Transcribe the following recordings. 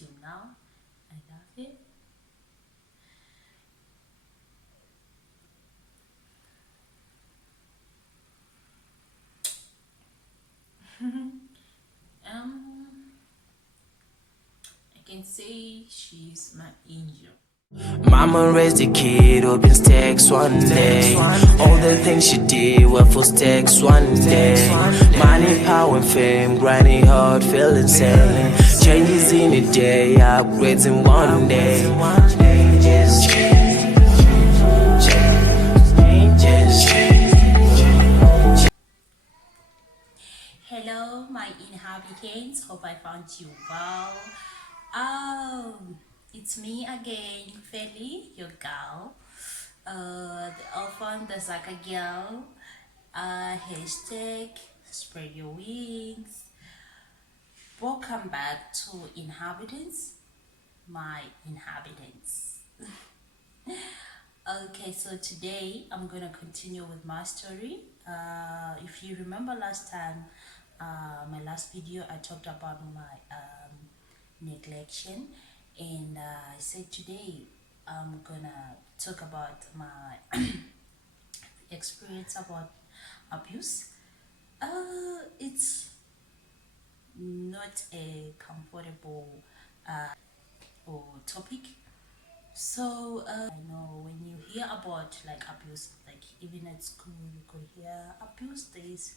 till now. I love it. um I can say she's my angel. Mama raised a kid, hoping stacks one day. All the things she did were for stacks one day. Money, power, and fame, grinding hard, feel insane. Changes in a day, upgrades in one day. Changes, Hello, my inhabitants. Hope I found you well. Oh, it's me again, Felly, your girl. The orphan, the Zaka girl. Hashtag spread your wings. Welcome back to Inhabitants, my inhabitants. Okay, so today I'm gonna continue with my story. If you remember last time, my last video, I talked about my neglection, and I said today I'm gonna talk about my experience about abuse. It's not a comfortable or topic. So I know when you hear about like abuse, like even at school, you could hear abuse. There is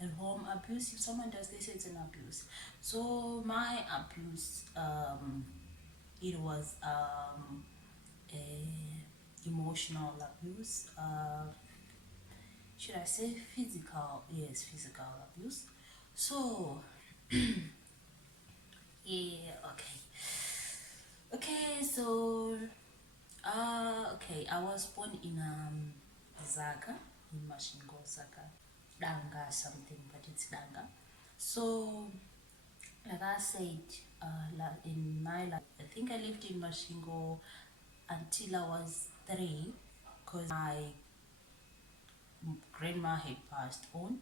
at home abuse. If someone does this, it's an abuse. So my abuse, it was a emotional abuse. Should I say physical? Yes, physical abuse. So yeah, okay. Okay, so okay, I was born in Zaga, in Mashingo, Zaga, Danga something, but it's Danga. So, like I said, in my life, I think I lived in Mashingo until I was 3, because my grandma had passed on.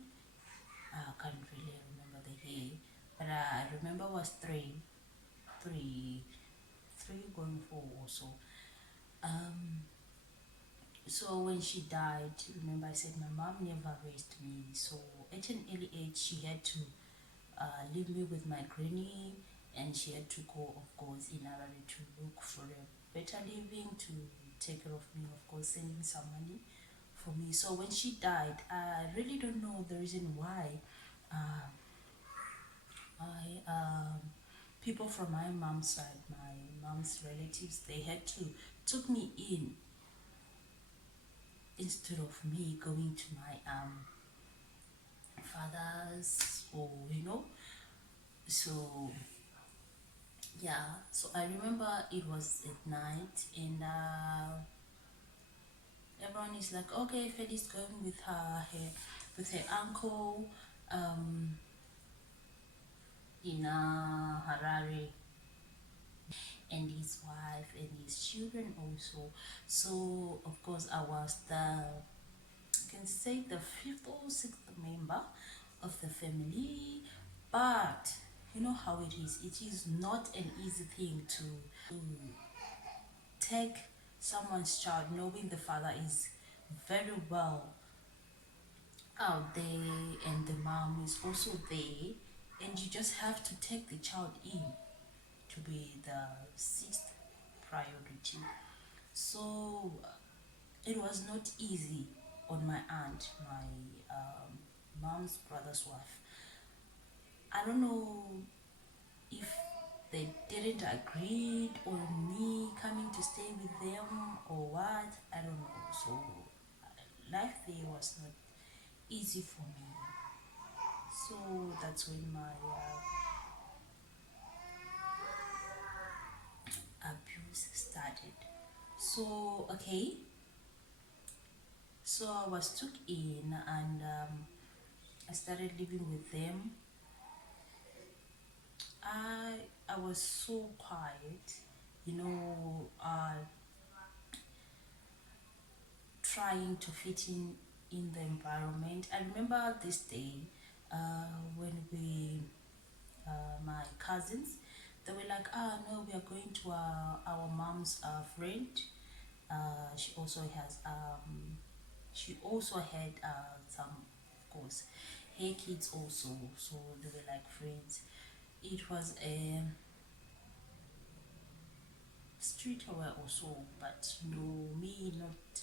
I can't really remember the year, but I remember I was 3, 3 going 4 or so. So when she died, remember I said my mom never raised me. So at an early age, she had to leave me with my granny, and she had to go, of course, in order to look for a better living, to take care of me, of course, sending some money for me. So when she died, I really don't know the reason why. Uh, I People from my mom's side, my mom's relatives, they had to took me in instead of me going to my father's, or so yeah. So I remember it was at night, and everyone is like, okay, Felly's going with her uncle in Harare, and his wife and his children also. So of course I was I can say the 5th or 6th member of the family. But you know how it is. It is not an easy thing to take someone's child knowing the father is very well out there and the mom is also there, and you just have to take the child in to be the 6th priority. So it was not easy on my aunt, my mom's brother's wife. I don't know if they didn't agree on me coming to stay with them or what. I don't know. So life there was not easy for me. So that's when my abuse started. So okay, so I was took in, and I started living with them. I was so quiet, trying to fit in the environment. I remember this day when we my cousins, They were like, ah, no, we are going to our mom's friend. She also has she also had some, of course, her kids also, so they were like friends. It was a street aware also, but me not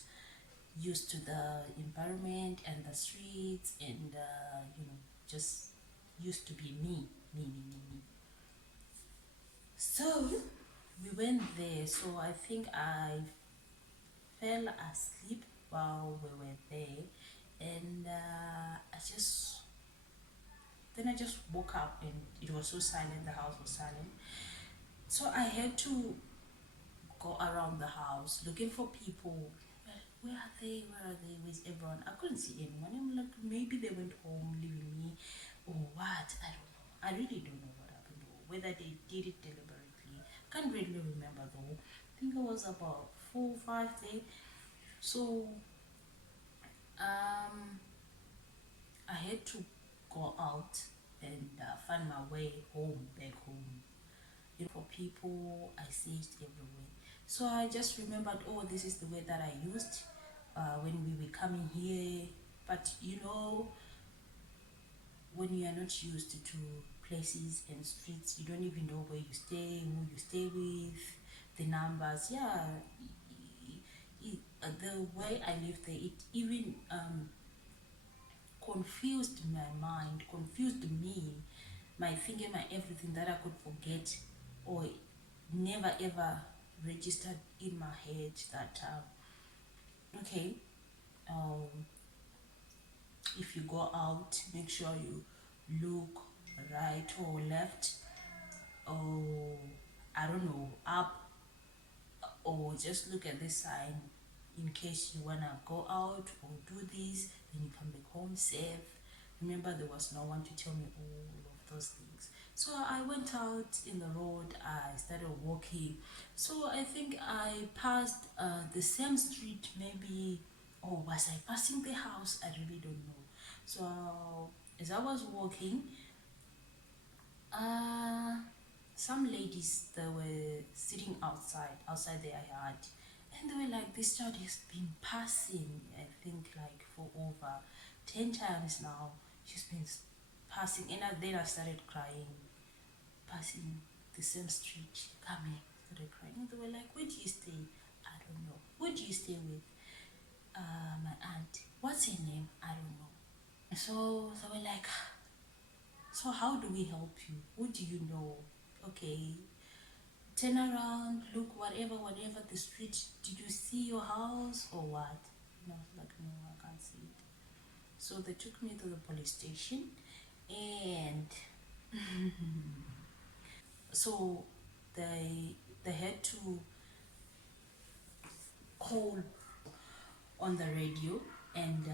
used to the environment and the streets, and just used to be me. So we went there. So I think I fell asleep while we were there, and I just woke up, and it was so silent. The house was silent, so I had to go around the house looking for people. Where are they? Where are they? Where's everyone? I couldn't see anyone. I'm like, maybe they went home leaving me, or what? I don't know. I really don't know what happened, or whether they did it deliberately. Can't really remember though. I think it was about 4 or 5 days. So um, I had to go out and find my way home, back home. For people, I searched everywhere. So I just remembered, oh, this is the way that I used when we were coming here. But when you are not used to places and streets, you don't even know where you stay, who you stay with, the numbers. Yeah, the way I lived there, it even confused my mind, confused me, my thinking, my everything, that I could forget or never ever registered in my head that okay, um, if you go out, make sure you look right or left, or I don't know, up, or just look at this sign in case you wanna go out or do this, then you come back home safe. Remember, there was no one to tell me all of those things. So I went out in the road, I started walking. So I think I passed the same street, maybe, or was I passing the house? I really don't know. So as I was walking, uh, some ladies, they were sitting outside their yard, and they were like, this child has been passing, I think like for over 10 times now. She's been passing, and then I started crying, passing the same street, coming, started crying. And they were like, where do you stay? I don't know. Who do you stay with? My aunt. What's her name? I don't know. So they were like, so how do we help you? Who do you know? Okay, turn around, look, whatever the street. Did you see your house or what? And I was like, no, I can't see it. So they took me to the police station, and so they had to call on the radio, and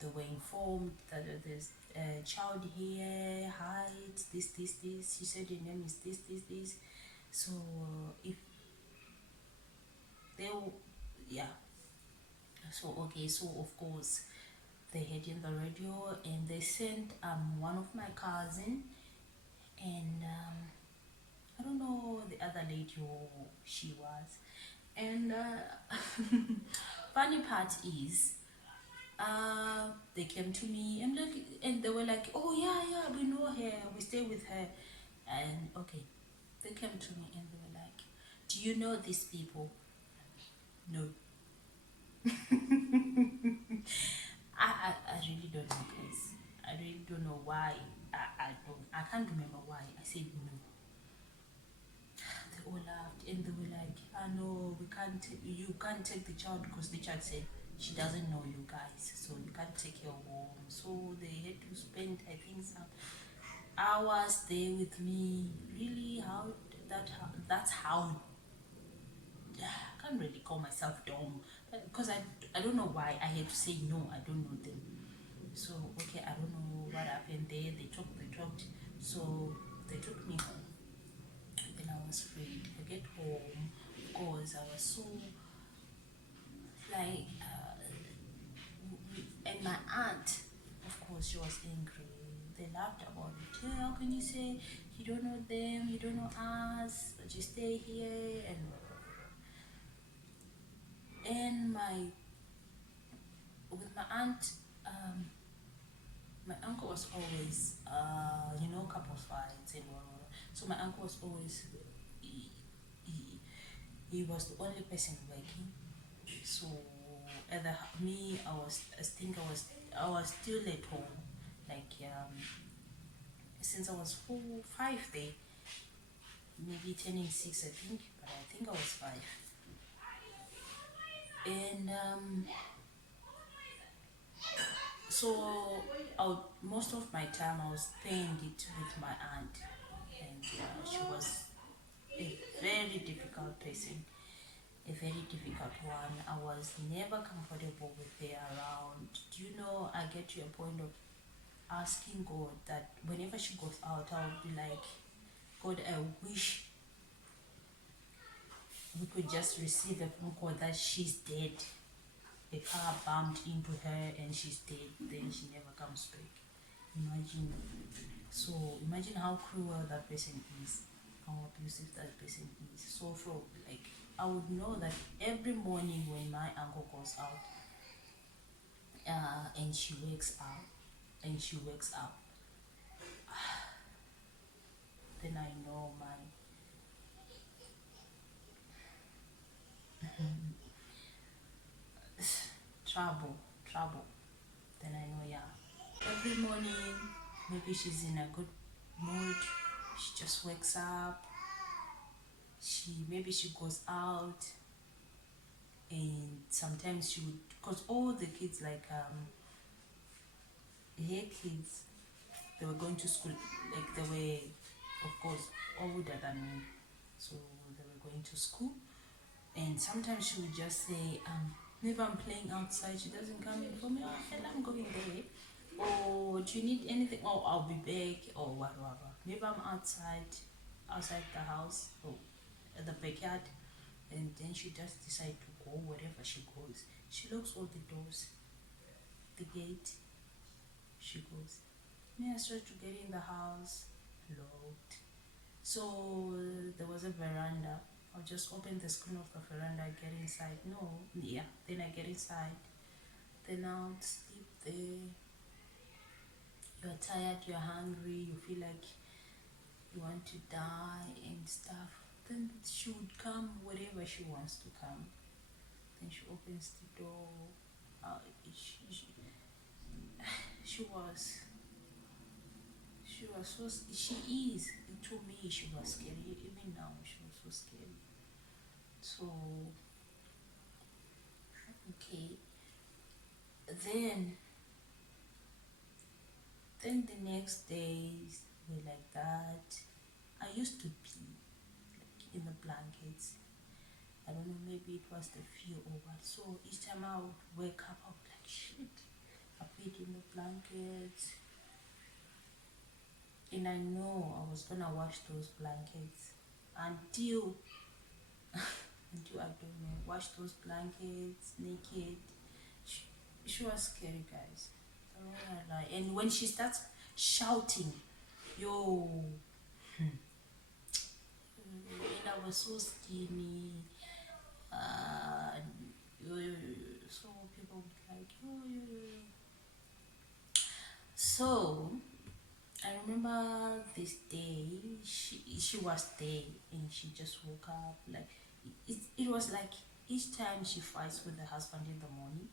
they were informed that there's a child here, height, this. She said your name is this. So if they, yeah. So okay, so of course they had in the radio, and they sent one of my cousin, and I don't know the other lady who she was. And funny part is, they came to me, and like, and they were like, oh yeah, we know her, we stay with her. And okay, they came to me and they were like, do you know these people? No. I really don't know, guys. I really don't know why. I can't remember why I said no. They all laughed, and they were like, "I know we can't. You can't take the child because the child said she doesn't know you guys, so you can't take her home." So they had to spend, I think, some hours there with me. Really, that's how. I can't really call myself dumb, because I don't know why I had to say no. I don't know them. So okay, I don't know what happened there. They talked. So they took me home. Then I was free. I get home. Of course, I was so like, and my aunt, of course, she was angry. They laughed about it. Yeah, how can you say You don't know them, you don't know us, but you stay here. And my with my aunt, my uncle was always, couple fights and whatever. So my uncle was always, he, he, he was the only person working. So me, I think I was still at home, like since I was 5 there, maybe turning 6, I think, but I think I was 5. And so most of my time I was spending it with my aunt, and she was a very difficult person, a very difficult one. I was never comfortable with her around. Do you know, I get to a point of asking God that whenever she goes out, I would be like, God, I wish we could just receive a phone call that she's dead. A car bumped into her and she's dead, then she never comes back. Imagine. So imagine how cruel that person is, how abusive that person is. So for like, I would know that every morning when my uncle goes out, and she wakes up, then I know my trouble. Then I know, yeah. Every morning, maybe she's in a good mood. She just wakes up. Maybe she goes out, and sometimes she would, because all the kids, like her kids, they were going to school, like they were, of course, older than me, so they were going to school. And sometimes she would just say, maybe I'm playing outside, she doesn't come in for me, and I'm going there. Or do you need anything? Oh, I'll be back, or whatever. Maybe I'm outside the house, or at the backyard, and then she just decide to go wherever she goes. She locks all the doors, the gate. She goes. May I start to get in the house? Locked. So there was a veranda. I'll just open the screen of the veranda, get inside. No, yeah. Then I get inside. Then I'll sleep there. You're tired, you're hungry, you feel like you want to die and stuff. Then she would come wherever she wants to come. Then she opens the door. She was so, she is, to me, she was scary. Even now, she was so scary. So, okay. Then the next days were like that. I used to be like in the blankets. I don't know, maybe it was the fear or what. So each time I would wake up, I would be like, shit, I peed in the blankets. And I know I was gonna wash those blankets until I don't know, wash those blankets naked. She was scary, guys. I don't wanna lie. And when she starts shouting, yo, and I was so skinny, so people would be like, yo. So I remember this day, she was there and she just woke up. Like it was like each time she fights with the husband in the morning,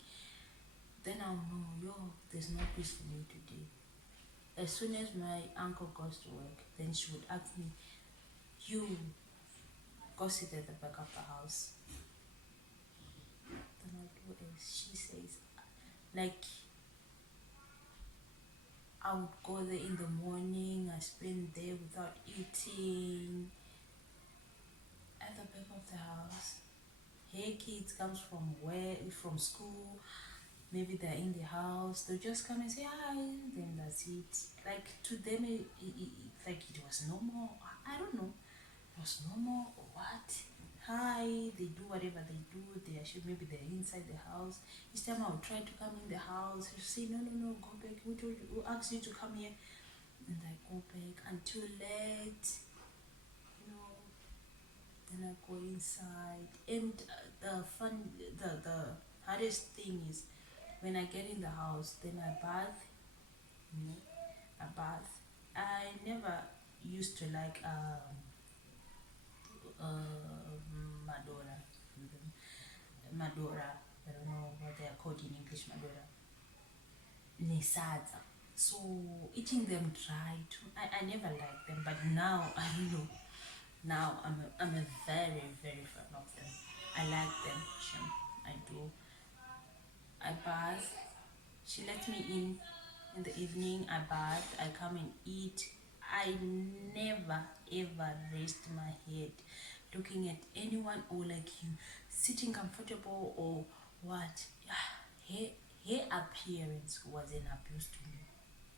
then I'll know, yo, there's no peace for me today. As soon as my uncle goes to work, then she would ask me, you go sit at the back of the house. Then I'll do as she says. Like, I would go there in the morning, I spend there without eating at the back of the house. Her kids comes from school, maybe they're in the house, they'll just come and say hi, then that's it. Like to them, like it was normal. I don't know, it was normal or what. Hi, they do whatever they do. Maybe they're inside the house. Each time I would try to come in the house, she'll say, no, go back. Who told you? Who asked you to come here? and I go back until late, then I go inside. And the hardest thing is when I get in the house, then I bath, I bath. I never used to like Madora. Madora, I don't know what they are called in English, Madora. Nesada. So eating them dry too, I never liked them, but now I don't know. Now I'm a very, very fan of them. I like them. I do. I bath. She lets me in the evening. I bath. I come and eat. I never ever raised my head looking at anyone or like you sitting comfortable or what. Her appearance was an abuse to me.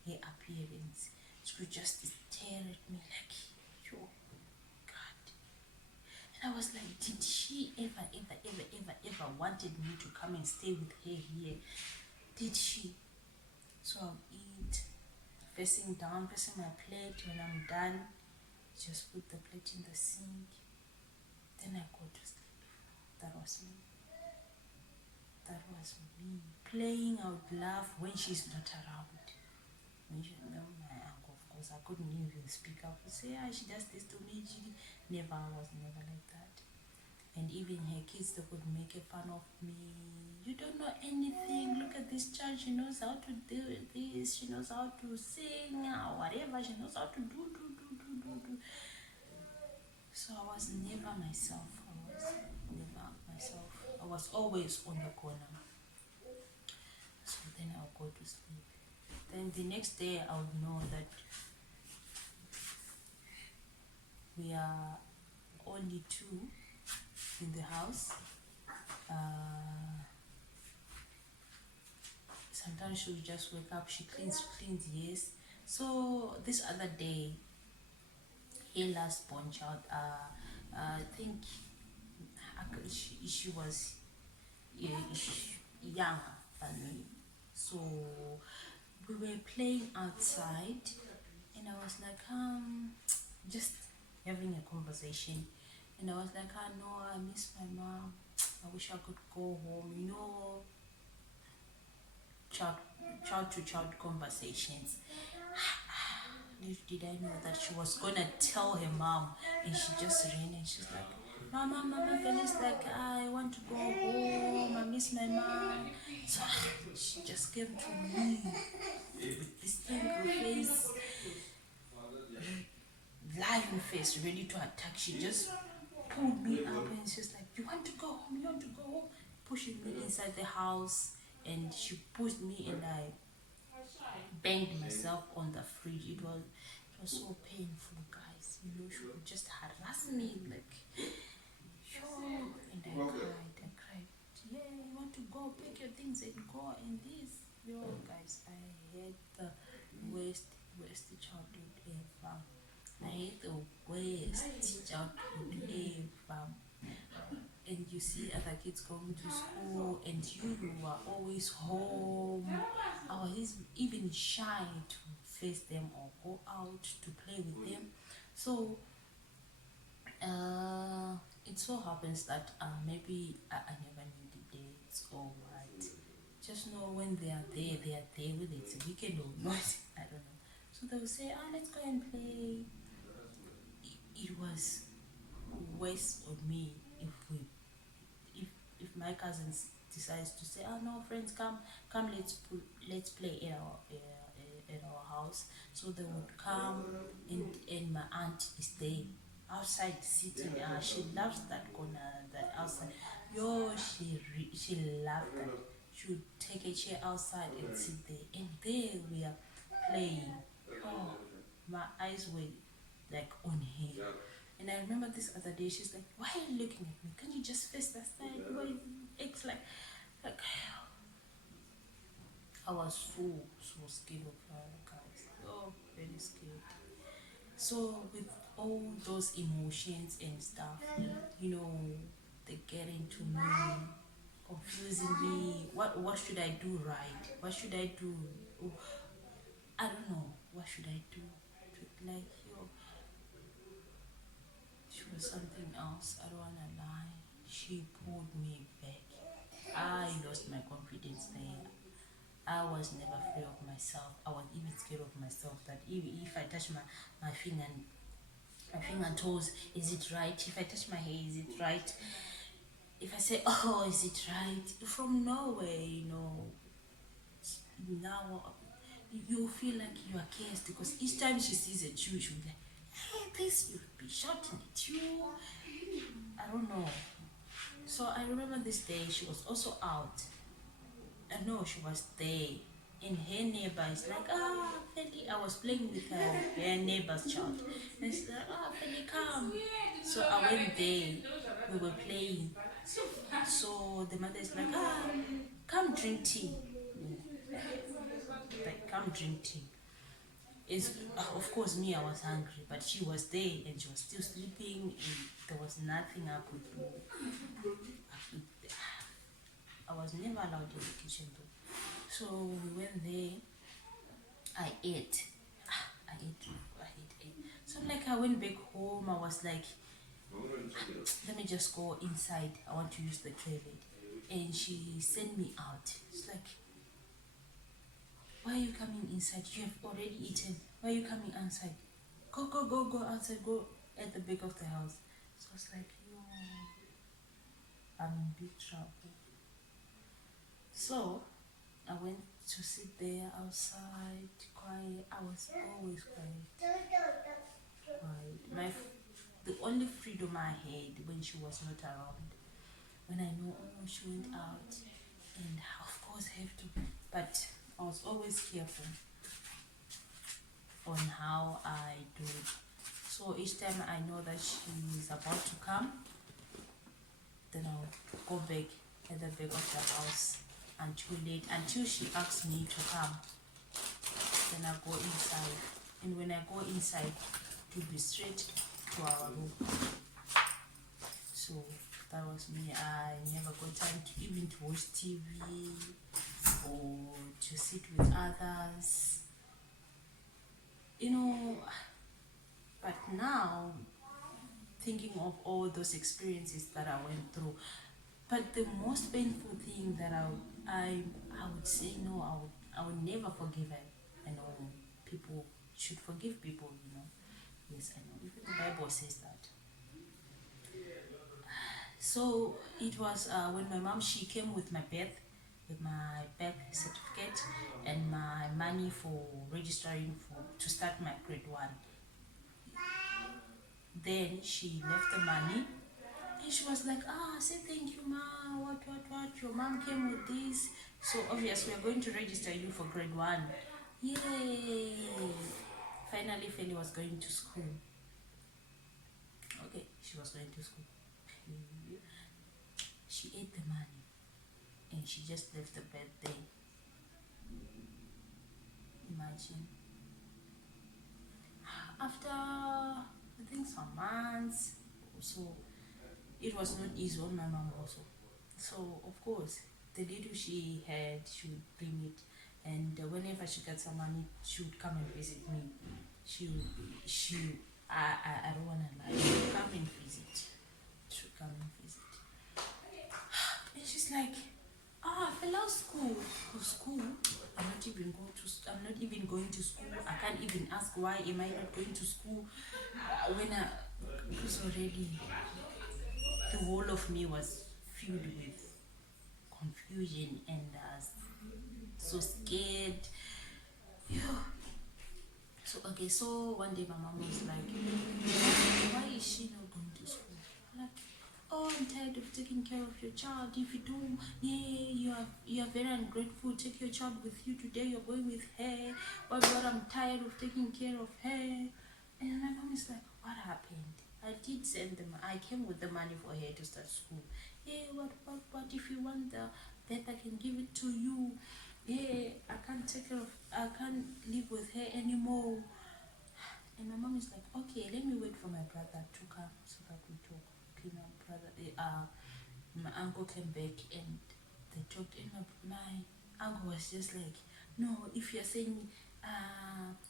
Her appearance. She could just stare at me like, yo, God. And I was like, did she ever wanted me to come and stay with her here? Did she? So I'll eat, facing down, facing my plate. When I'm done, just put the plate in the sink. Then I go to sleep. That was me. That was me. Playing out laugh when she's not around. When she, no, my uncle, of course, I couldn't even speak up and say, she does this to me. She never, I was never like that. And even her kids, they would make a fun of me. You don't know anything. Look at this child. She knows how to do this. She knows how to sing or whatever. She knows how to do. So I was never myself. I was always on the corner. So then I'll go to sleep. Then the next day I would know that we are only two in the house. Sometimes she'll just wake up, she cleans, yes. So this other day, her last born child, I think she was younger than me. So we were playing outside, and I was like, just having a conversation, and I was like, no, I miss my mom. I wish I could go home. Child to child conversations. Little did I know that she was gonna tell her mom, and she just ran and she's like, Mama, Felly's like, I want to go home, I miss my mom. So she just came to me with this angry face, lion face, ready to attack. She just pulled me up and she's like, you want to go home, pushing me inside the house. And she pushed me and I banged myself on the fridge. It was so painful, guys. She would just harass me like, and I cried. Yeah, you want to go, pick your things and go and this. Guys, I had the worst childhood ever. I had the worst childhood ever. And you see other kids going to school and you are always home. I was even shy to face them or go out to play with them. So it so happens that maybe I never knew the dates or what. Just know when they are there, whether it's a weekend or not, I don't know. So they will say, let's go and play. It was waste on me if my cousins decides to say, no, friends, come, let's play at our house. So they would come, and my aunt is there outside sitting. She loves that corner, that outside. She loved that. She would take a chair outside and sit there, and there we are playing. My eyes were like on her. And I remember this other day, she's like, why are you looking at me? Can you just face that side? Why it's like I was so scared of her, guys. Very scared. So with all those emotions and stuff, they get into me, confusing me. What should I do right? What should I do? I don't know. What should I do? like, yo, she was something else. I don't wanna lie. She pulled me back. I lost my confidence there. I was never free of myself. I was even scared of myself that if I touch my finger and my finger toes, is it right? If I touch my hair, is it right? If I say, oh, is it right? From nowhere, now you feel like you are cursed because each time she sees a Jew, she'll be like, hey, please, you'll be shouting at you. I don't know. So I remember this day she was also out. I know she was there. And her neighbor is like, Felly, I was playing with her neighbor's child. And she's like, Felly, come. So I went there. We were playing. So the mother is like, come drink tea. Like, come drink tea. It's, of course, me, I was hungry, but she was there and she was still sleeping, and there was nothing I could do. I was never allowed in the kitchen though. So we went there. I ate. I ate. So like I went back home. I was like, let me just go inside. I want to use the toilet. And she sent me out. It's like, why are you coming inside? You have already eaten. Why are you coming outside? Go outside. Go at the back of the house. So I was like, yo, I'm in big trouble. So I went to sit there outside, quiet. I was always quiet. The only freedom I had when she was not around, when I know, she went out, and of course I have to, but I was always careful on how I do it. So each time I know that she's about to come, then I'll go back at the back of the house until she asks me to come. Then I go inside, and when I go inside, to be straight to our room. So that was me. I never got time to even to watch TV or to sit with others, but now thinking of all those experiences that I went through, but the most painful thing that I would say, no, I would never forgive her. I know people should forgive people, Yes, I know. Even the Bible says that. So it was when my mom, she came with my birth certificate and my money for registering to start my grade 1. Then she left the money and she was like, say thank you, ma, what, your mom came with this. So obviously we're going to register you for grade 1. Yay! Finally, Felly was going to school. Okay, she was going to school. She ate the money and she just left the bed there. Imagine. After, I think, some months, so it was not easy on my mom also. So of course, the little she had, she would bring it, and whenever she got some money, she would come and visit me. I don't wanna lie, she would come and visit. She would come and visit. And she's like, fellow school. I'm not even going to school. I can't even ask why am I not going to school because already the whole of me was filled with confusion and so scared. Yeah. So one day my mom was like, why is she not going to school? I'm like, I'm tired of taking care of your child. If you do, you are very ungrateful. Take your child with you today. You're going with her. But I'm tired of taking care of her. And my mom is like, what happened? I did send them. I came with the money for her to start school. What if you want that I can give it to you. I can't live with her anymore. And my mom is like, okay, let me wait for my brother to come so that we talk. Okay, my uncle came back and they talked, and my uncle was just like, no, if you're saying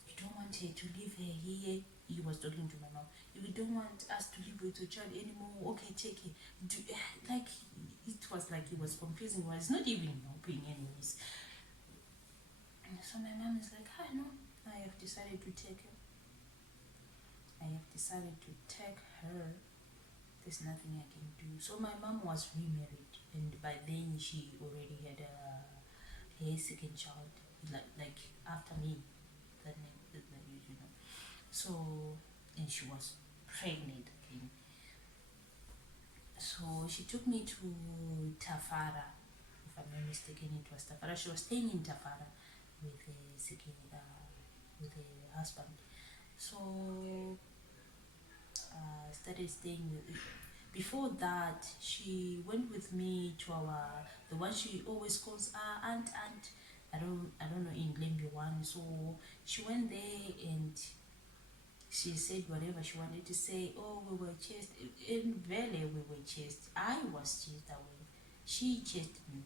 you don't want her to leave her here, he was talking to my mom. If you don't want us to live with your child anymore, okay, take it. Like, it was like he was confusing. He was not even helping anyways. So my mom is like, I know, I have decided to take her. I have decided to take her. There's nothing I can do. So my mom was remarried, and by then she already had her second child, like after me, you know. So, and she was pregnant again. So she took me to Tafara, if I'm not mistaken. It was Tafara. She was staying in Tafara with with her husband. So started staying with. Before that, she went with me to the one she always calls aunt. I don't know in Lembe one. So she went there and she said whatever she wanted to say. Oh, we were chased in Valley. We were chased. I was chased away. She chased me.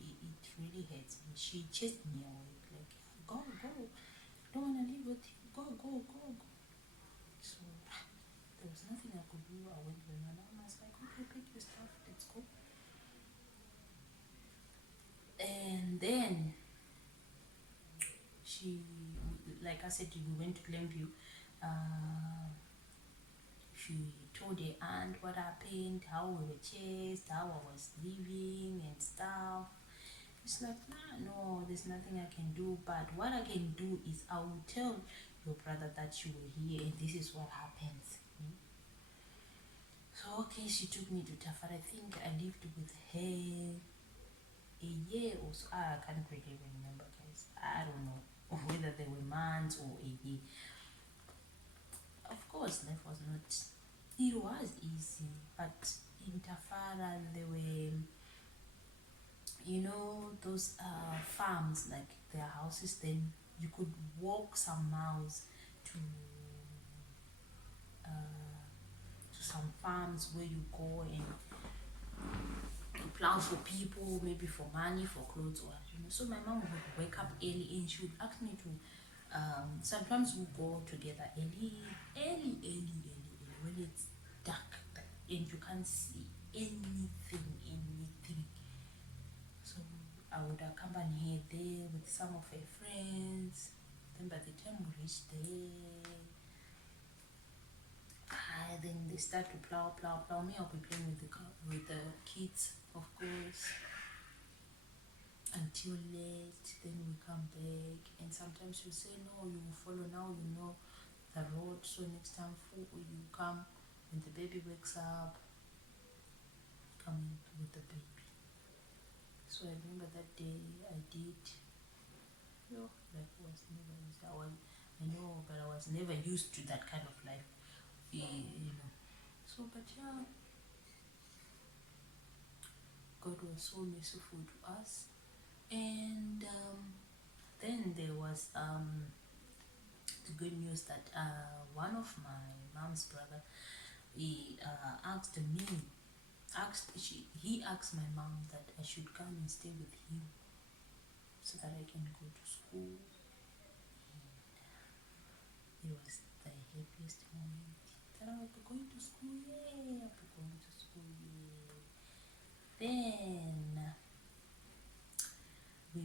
It really hurts me. She chased me away. Like, go. Don't wanna live with you. Go. So there was nothing I could do. I went with my mom. I was like, okay, pick your stuff. Let's go. And then she, like I said, we went to Glenview. She told her aunt what happened, how we were chased, how I was living and stuff. It's like, no, there's nothing I can do. But what I can do is I will tell your brother that you were here and this is what happens. So, okay, she took me to Tafara. I think I lived with her a year or so. I can't really remember, guys. I don't know whether they were months or a year. Of course, life was not, it was easy, but in Tafara there were, you know, those farms, like their houses. Then you could walk some miles to some farms where you go and plow for people, maybe for money, for clothes, or you know. So my mom would wake up early and she would ask me to. Sometimes we go together early when it's dark and you can't see anything. So I would accompany her there with some of her friends. Then by the time we reach there, then they start to plow. Me, I'll be playing with the kids, of course, until late. Then we come back, and sometimes you say no, you will follow. Now you know the road, so next time you come when the baby wakes up, come in with the baby. So I remember that day I did. Life was never easy. I know, but I was never used to that kind of life, you know. So, but yeah, God was so merciful to us. And then there was the good news that one of my mom's brother, he asked my mom that I should come and stay with him so that I can go to school. It was the happiest moment that I'll be going to school. Yay! I'll be going to school. Yay! Then we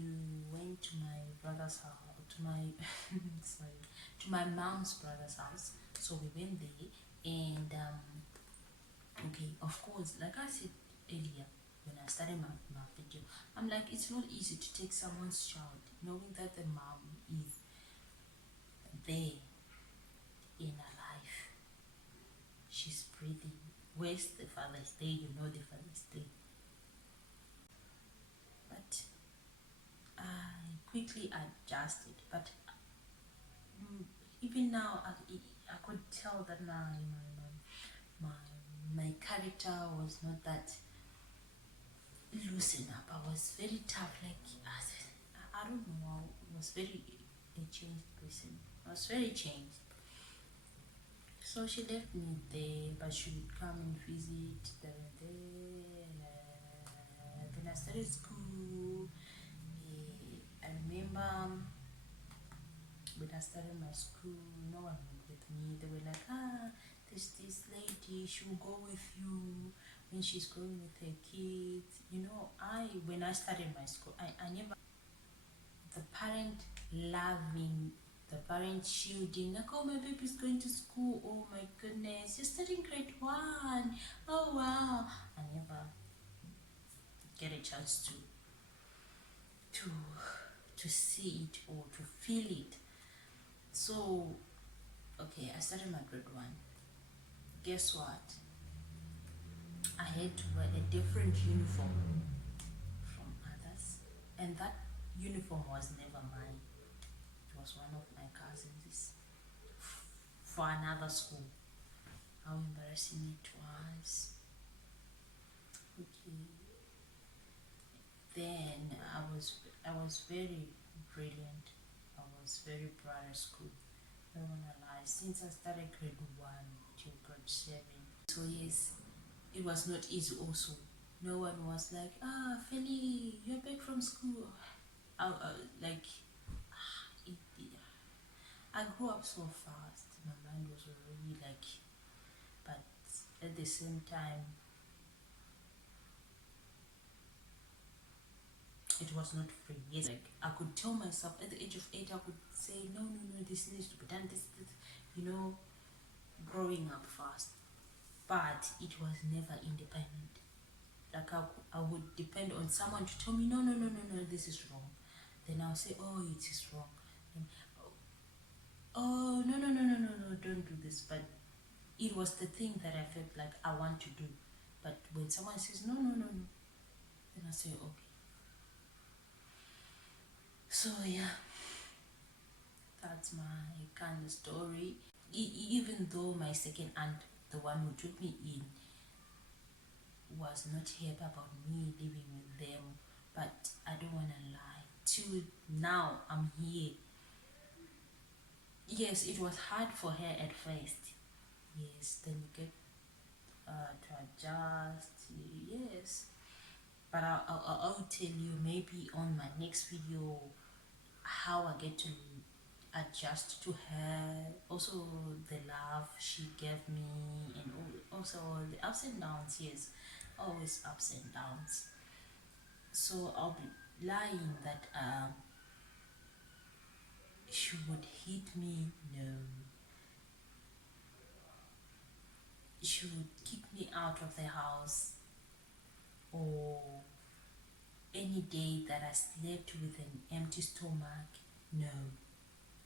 went to my brother's house, to my mom's brother's house. So we went there, and okay, of course, like I said earlier when I started my video, I'm like, it's not easy to take someone's child knowing that the mom is there in her life. She's breathing. Where's the father's there? You know the father's there. But I quickly adjusted. But even now, I could tell that my character was not that loosen up. I was very tough. Like I don't know. I was very a changed person. I was very changed. So she left me there, but she would come and visit there and there. Then I started school. I remember when I started my school, no one went with me. They were like, there's this lady, she'll go with you when she's going with her kids. When I started my school, I never, the parent loving, the parent shielding, like, oh, my baby's going to school, oh my goodness, you're studying grade 1, oh wow. I never get a chance to to see it or to feel it. So okay, I started my grade 1. Guess what? I had to wear a different uniform from others, and that uniform was never mine. It was one of my cousins for another school. How embarrassing it was. Okay. Then I was very brilliant. I was very bright at school. I don't wanna lie. Since I started grade 1 to grade 7. So yes, it was not easy also. No one was like, Felly, you're back from school. Like, I grew up so fast. My mind was already like, but at the same time, it was not free. Yes, like I could tell myself at the age of 8, I could say, no, this needs to be done, this, growing up fast. But it was never independent. Like I would depend on someone to tell me, no, this is wrong. Then I'll say, oh, it is wrong. Then, oh, no, don't do this. But it was the thing that I felt like I want to do. But when someone says, no, then I say, okay. So yeah, that's my kind of story. Even though my second aunt, the one who took me in, was not happy about me living with them, but I don't want to lie. Till now, I'm here. Yes, it was hard for her at first. Yes, then you get to adjust. Yes, but I'll tell you maybe on my next video how I get to adjust to her. Also the love she gave me, and also the ups and downs. Yes, always ups and downs. So I'll be lying that she would hit me. No, she would kick me out of the house, or any day that I slept with an empty stomach. No,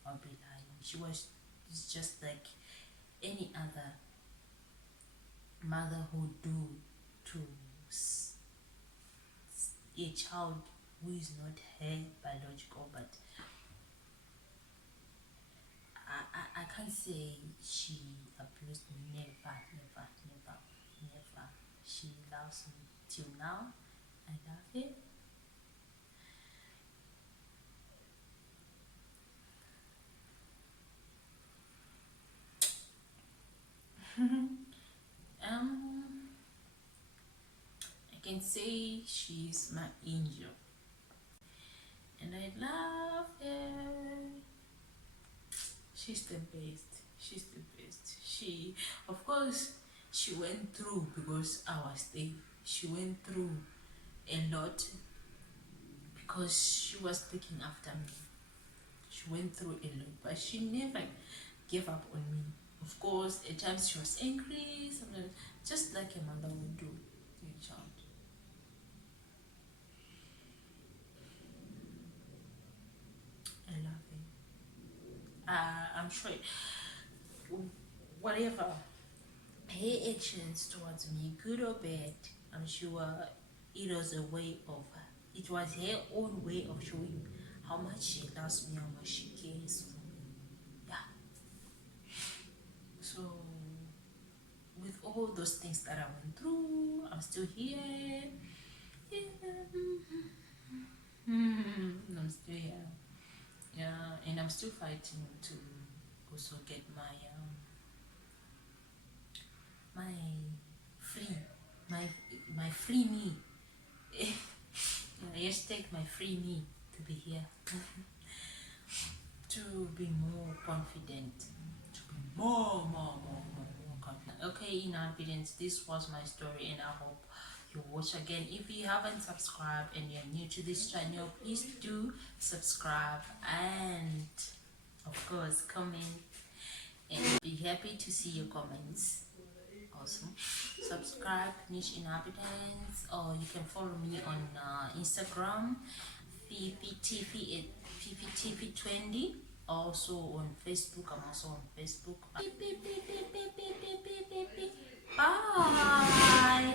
I'll be lying. She was just like any other mother would do to a child who is not her biological, but I can't say she abused me. Never. She loves me till now. I love her. I can say she's my angel, and I love her. She's the best. She, of course, she went through because I was there. She went through a lot because she was looking after me. She went through a lot, but she never gave up on me. Of course, at times she was angry, sometimes just like a mother would do to a child. I love her. I'm sure whatever her actions towards me, good or bad, I'm sure it was a way of her. It was her own way of showing how much she loves me, how much she cares for me. Yeah. So with all those things that I went through, I'm still here. Yeah. I'm still here. Yeah, and I'm still fighting to also get my my free me. Hashtag my free me to be here. to be more confident, to be more confident. Okay, Inhabitants, this was my story, and I hope you watch again. If you haven't subscribed and you're new to this channel, please do subscribe and of course comment, and be happy to see your comments. Awesome. Subscribe, Niche Inhabitants, or you can follow me on Instagram, PPTP20. Also on Facebook, I'm also on Facebook. Bye.